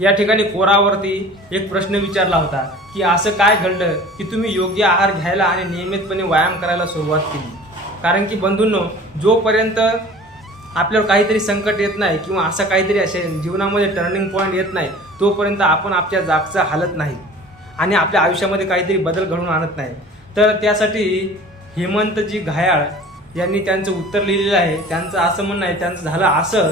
या ठिकाणी कोरावरती एक प्रश्न विचारला होता की असं काय घडलं की तुम्ही योग्य आहार घ्यायला आणि नियमितपणे व्यायाम करायला सुरुवात केली? कारण की बंधूंनो जोपर्यंत आपल्यावर काहीतरी संकट येत नाही किंवा असं काहीतरी असे जीवनामध्ये टर्निंग पॉईंट येत नाही तोपर्यंत आपण आपल्या जागचा हालत नाही आणि आपल्या आयुष्यामध्ये काहीतरी बदल घडून आणत नाही. तर त्यासाठी हेमंतजी घायाळ यांनी त्यांचं उत्तर लिहिलेलं आहे. त्यांचं असं म्हणणं आहे त्यांचं झालं असं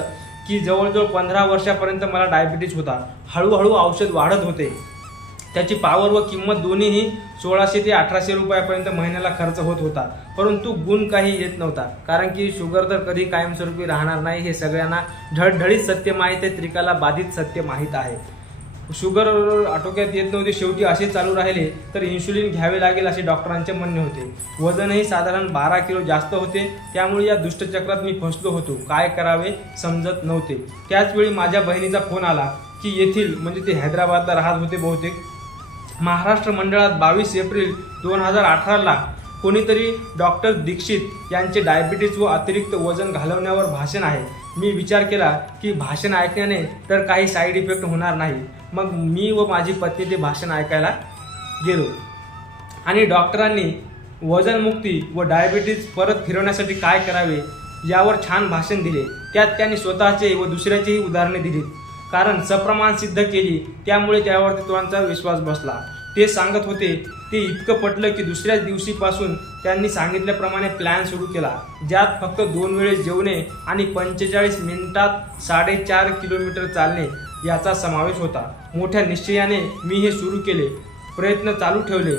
की जवळजवळ पंधरा वर्षापर्यंत मला डायबिटीज होता. हळूहळू औषध वाढत होते. त्याची पावर व किंमत दोन्हीही सोळाशे ते अठराशे रुपयापर्यंत महिन्याला खर्च होत होता. परंतु गुण काही येत नव्हता. कारण की शुगर तर कधी कायमस्वरूपी राहणार नाही हे सगळ्यांना ढळढळीत सत्य माहीत आहे. त्रिकाला बाधित सत्य माहीत आहे. शुगर आटोक्यात येत नव्हते. शेवटी असे चालू राहिले तर इन्शुलिन घ्यावे लागेल असे डॉक्टरांचे म्हणणे होते. वजनही साधारण बारा किलो जास्त होते. त्यामुळे या दुष्टचक्रात मी फसलो होतो. काय करावे समजत नव्हते. त्याचवेळी माझ्या बहिणीचा फोन आला की येथील म्हणजे ते हैदराबादला राहत होते बहुतेक. महाराष्ट्र मंडळात बावीस एप्रिल दोन हजार अठराला कोणीतरी डॉक्टर दीक्षित यांचे डायबिटीज व अतिरिक्त वजन घालवण्यावर भाषण आहे. मी विचार केला की भाषण ऐकण्याने तर काही साईड इफेक्ट होणार नाही. मग मी व माझी पत्नी ते भाषण ऐकायला गेलो. आणि डॉक्टरांनी वजनमुक्ती व डायबिटीज परत फिरवण्यासाठी काय करावे यावर छान भाषण दिले. त्यात त्यांनी स्वतःचे व दुसऱ्याचेही उदाहरणे दिली कारण सप्रमाण सिद्ध केली त्यामुळे त्यावर तत्वांचा विश्वास बसला. ते सांगत होते ते इतकं पटलं की दुसऱ्याच दिवशीपासून त्यांनी सांगितल्याप्रमाणे प्लॅन सुरू केला. ज्यात फक्त दोन वेळेस जेवणे आणि पंचेचाळीस मिनिटात साडेचार किलोमीटर चालणे याचा समावेश होता. मोठ्या निश्चयाने मी हे सुरू केले प्रयत्न चालू ठेवले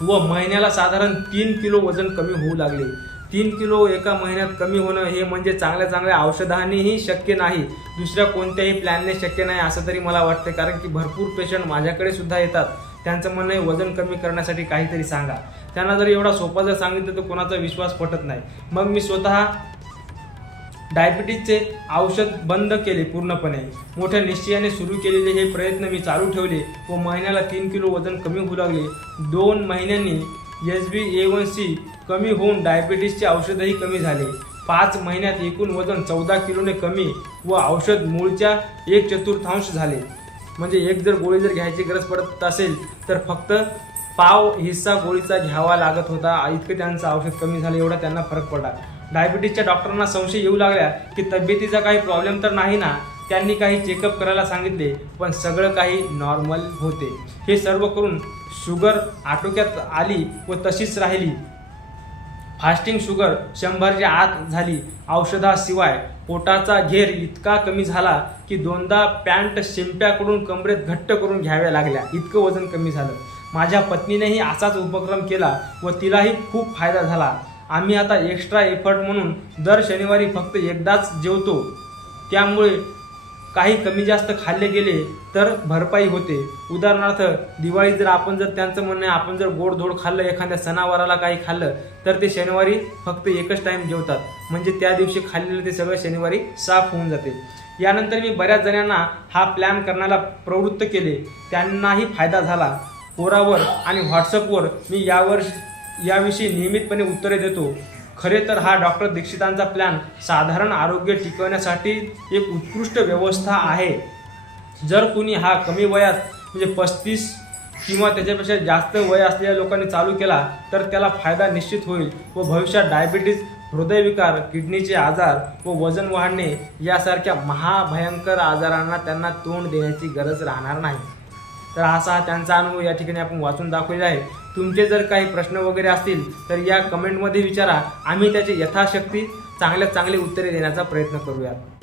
व महिन्याला साधारण तीन किलो वजन कमी होऊ लागले. तीन किलो एका महिन्यात कमी होणं हे म्हणजे चांगल्या चांगल्या औषधानेही शक्य नाही. दुसऱ्या कोणत्याही प्लॅनने शक्य नाही असं तरी मला वाटते कारण की भरपूर पेशंट माझ्याकडे सुद्धा येतात. त्यांचं म्हणणं आहे वजन कमी करण्यासाठी काहीतरी सांगा. त्यांना जर एवढा सोपा जर सांगितलं तर कोणाचा विश्वास पटत नाही. मग मी स्वतः डायबिटीजचे औषध बंद केले पूर्णपणे. मोठ्या निश्चयाने सुरू केलेले हे प्रयत्न मी चालू ठेवले. व महिन्याला तीन किलो वजन कमी होऊ लागले. दोन महिन्यांनी S B A one C कमी होऊन डायबिटीसचे औषधही कमी झाले. पाच महिन्यात एकूण वजन चौदा किलोने कमी व औषध मूळच्या एक चतुर्थांश झाले. म्हणजे एक जर गोळी जर घ्यायची गरज पडत असेल तर फक्त पाव हिस्सा गोळीचा घ्यावा लागत होता. इतकं त्यांचं औषध कमी झालं एवढा त्यांना फरक पडला. डायबिटीसच्या डॉक्टरांना संशय येऊ लागला की तब्येतीचा काही प्रॉब्लेम तर नाही ना? त्यांनी काही चेकअप करायला सांगितले पण सगळं काही नॉर्मल होते. हे सर्व करून शुगर आटोक्यात आली व तशीच राहिली. फास्टिंग शुगर शंभरच्या आत झाली. औषधाशिवाय पोटाचा घेर इतका कमी झाला की दोनदा पॅन्ट शिंप्याकडून कमरेत घट्ट करून घ्याव्या लागल्या. इतकं वजन कमी झालं. माझ्या पत्नीनेही असाच उपक्रम केला व तिलाही खूप फायदा झाला. आम्ही आता एक्स्ट्रा एफर्ट म्हणून दर शनिवारी फक्त एकदाच जेवतो. त्यामुळे काही कमी जास्त खाल्ले गेले तर भरपाई होते. उदाहरणार्थ दिवाळी जर आपण जर त्यांचं म्हणणं आहे आपण जर गोडधोड खाल्लं एखाद्या सणावाराला काही खाल्लं तर ते शनिवारी फक्त एकच टाइम जेवतात. म्हणजे त्या दिवशी खाल्लेलं ते सगळं शनिवारी साफ होऊन जाते. यानंतर मी बऱ्याच जणांना हा प्लॅन करण्याला प्रवृत्त केले. त्यांनाही फायदा झाला. कोरावर आणि व्हॉट्सअपवर मी यावर याविषयी नियमितपणे उत्तरे देतो. खरे तर हा डॉक्टर दीक्षितांचा प्लॅन साधारण आरोग्य टिकवण्यासाठी एक उत्कृष्ट व्यवस्था आहे. जर कुणी हा कमी वयात म्हणजे पस्तीस किंवा त्याच्यापेक्षा जास्त वय असलेल्या लोकांनी चालू केला तर त्याला फायदा निश्चित होईल व भविष्यात डायबिटीज हृदयविकार किडनीचे आजार व वजन वाढणे यासारख्या महाभयंकर आजारांना त्यांना तोंड देण्याची गरज राहणार नाही. तर असा हा त्यांचा अनुभव या ठिकाणी आपण वाचून दाखवलेला आहे. तुमचे जर काही प्रश्न वगैरे असतील तर या कमेंटमध्ये विचारा. आम्ही त्याचे यथाशक्ती चांगल्यात चांगले उत्तरे देण्याचा प्रयत्न करूयात.